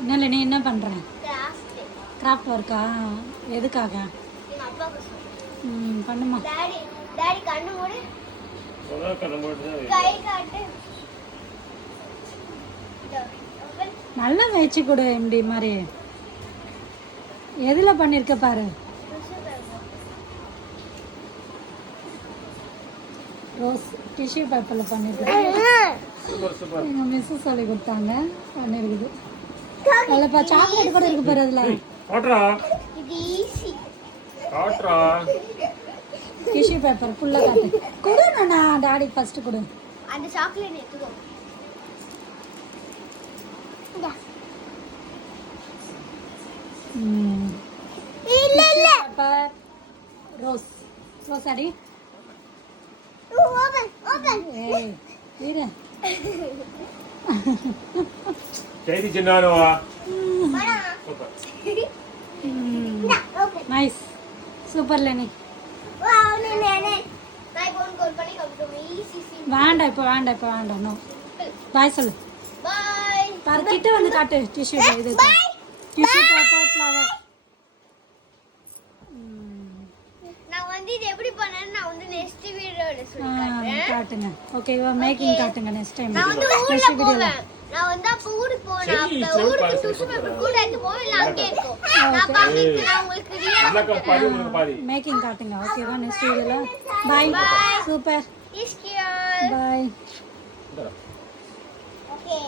என்ன நீ என்ன பண்ற? கிராஃப்ட். கிராஃப்ட் ஒர்க்கா? எதுக்காக? எங்க அப்பாக்கு சொல்லு. பண்ணுமா. டாடி கண்ணு மூடு. கண்ணு மூடு. கை காட்டு. நல்லா வச்சு கொடு எம்டி மாதிரி. எதுல பண்ணிருக்க பாரு. ரோஸ் டிஷ்யூ பேப்பர்ல பண்ணிருக்கேன். எங்க மிஸ் சொல்லி கொடுத்தாங்க பண்ணிருக்குது. அதுலப்பா சாக்லேட் கூட இருக்கு பாரு அதுல. காட்றா. இது ஈஸி. காட்றா. டிஷ்யூ பேப்பர் ஃபுல்லா காட்டு. கொடு நான் டாடி ஃபர்ஸ்ட் கொடு. அந்த சாக்லேட் எடுத்துக்கோ. இல்ல இல்ல. Paper rose. ரோஸ் அடி. ஓபன். ஏய் இரு. சரி சின்னானவா. வாடா. சூப்பர். நைஸ். சூப்பர் லெனி. வாவ் நேனே. நான் கோன் பண்ணி காட்டுறேன். ஈஸி. வேண்டாம் இப்போ வேண்டாம் நோ. பாய் சொல்லு. பை. பாரு கிட்ட வந்து காட்டு டிஷ்யூ இது. Tissue paper flower. நான் வந்து இது எப்படி பண்ணேன்னு நான் வந்து நெக்ஸ்ட் வீடியோல சொல்லி காட்டுறேன். காட்டுங்க. ஓகேவா மேக்கிங் காட்டுங்க நெக்ஸ்ட் டைம். நான் வந்து ஊர்ல போவேன். நான் வந்து அப்ப ஊருக்கு போனேன். அப்ப ஊருக்கு டிஷ்யூ பேப்பர் கூட எடுத்து போவேன் இல்ல அங்கே இருக்கும். நான் பாத்துட்டு நான் உங்களுக்கு ரியல் மேக்கிங் காட்டுங்க. ஓகேவா நெக்ஸ்ட் வீடியோல. பாய். சூப்பர். இஸ்கியல். பாய். ஓகே